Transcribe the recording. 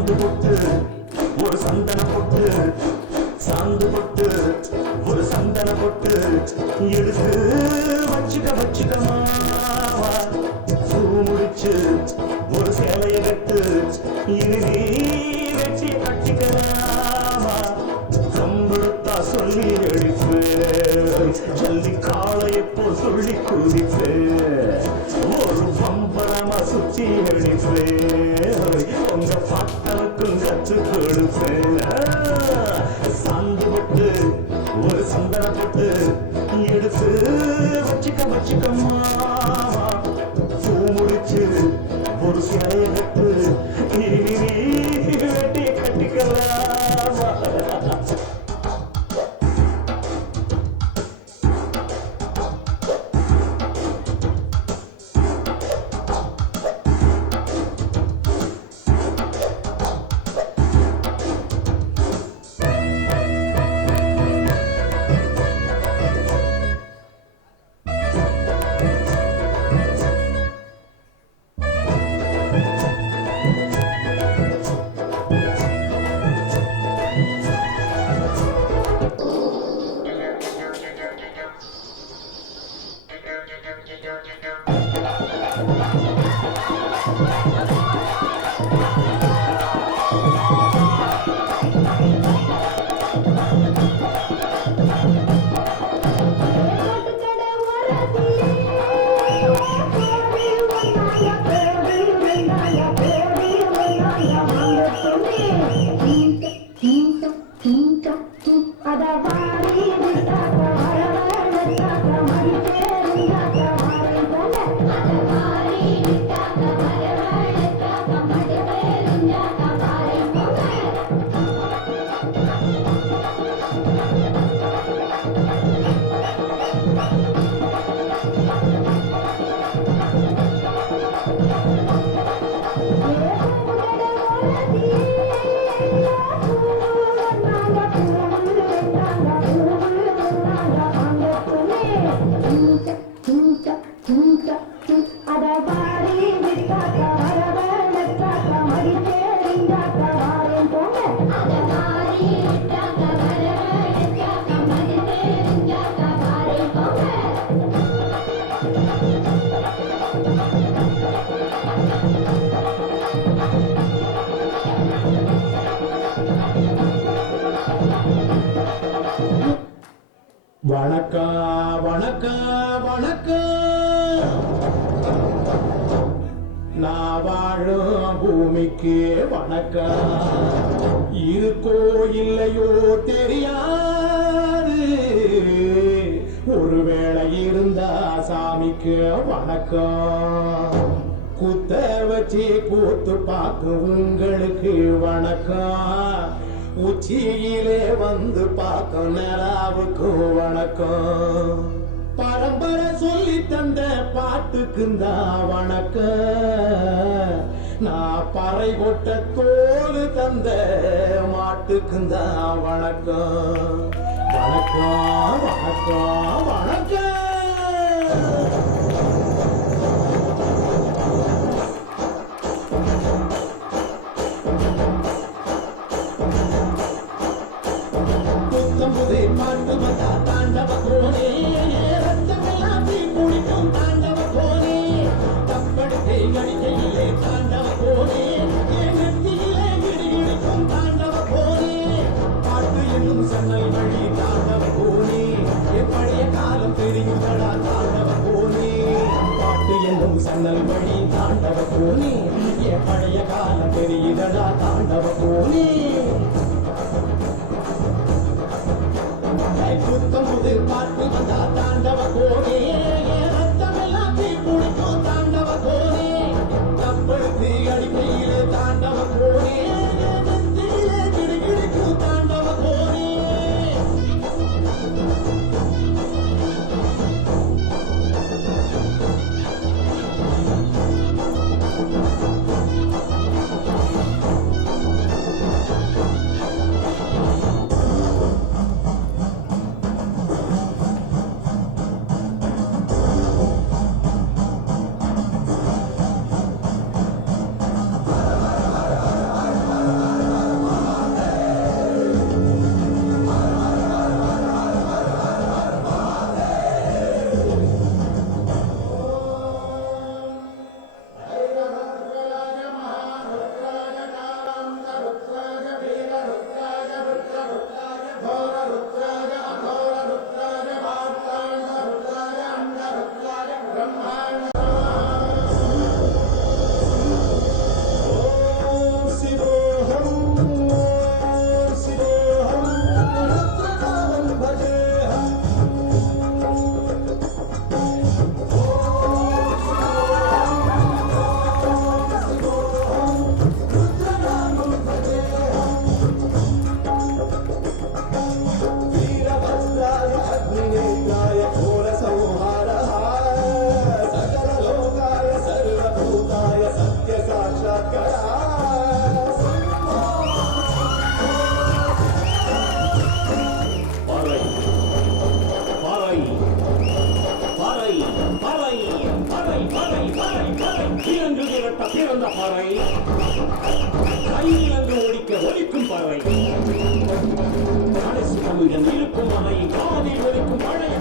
சாந்து பொட்டு ஒரு சந்தன பொட்டு சாந்து பொட்டு ஒரு சந்தன பொட்டு எடுத்து வச்சுக்க மாவா பூ முடிச்சு ஒரு சேலைய கட்டு இறுதி வெற்றி கட்டிக்கலாமா கம்பெடுத்தா சொல்லி அடிப்பேன் ஜல்லி காளையை போல் சொல்லி குதிப்பேன் ஒரு பம்பரமா சுத்தி அடிப்பேன் உங்க பாட்டனுக்கும் கற்று கொடுப்பேன் சாந்து பட்டு ஒரு சந்தன பட்டு எடுத்து வச்சுக்க மாவா பூ முடிச்சு ஒரு சிலைய கட்டு வெட்டி கட்டிக்கலாமா வணக்கம் வணக்கம் வணக்கம் நான் வாழும் பூமிக்கு வணக்கம் இருக்கோ இல்லையோ தெரியாது ஒருவேளை இருந்தா சாமிக்கு வணக்கம் குத்த வச்சு கூத்து பார்த்து உங்களுக்கு வணக்கம் உச்சியிலே வந்து பார்க்க நிலாவுக்கு வணக்கம் பரம்பரை சொல்லி தந்த பாட்டுக்குந்தா வணக்கம் நான் பறை கொட்ட தோல் தந்த மாட்டுக்குந்தா வணக்கம் வணக்கம் வணக்கம் வணக்கம் பாட்டு வந்தா தாண்டவ கோனே ரத்தமெல்லாம் தீ குடிக்கும் தாண்டவ கோனே தப்படுக்கை கடிக்கையிலே தாண்டவ கோனே என் நெத்தியிலே கிடிகிடிக்கும் தாண்டவ கோனே பாட்டு என்னும் சன்னல் வழி தாண்டவ கோனே என் பழைய காலம் தெரியுதடா தாண்டவ கோனே பாட்டு என்னும் சன்னல் வழி தாண்டவ கோனே என் பழைய காலம் தெரியுதடா தாண்டவ கோனே குத்தம் புதிர் பாட்டு வந்தா தாண்டவ கோனே ரத்தமெல்லாம் தீ குடிக்கும் தாண்டவ கோனே தப்படுத்தி அடிக்கையிலே தாண்டவ கோனே நெத்தியிலே கிடிகிடிக்கும் தாண்டவ கோனே கடைசி தமிழன் இருக்கும் வரை காதில் ஒலிக்கும் பழைய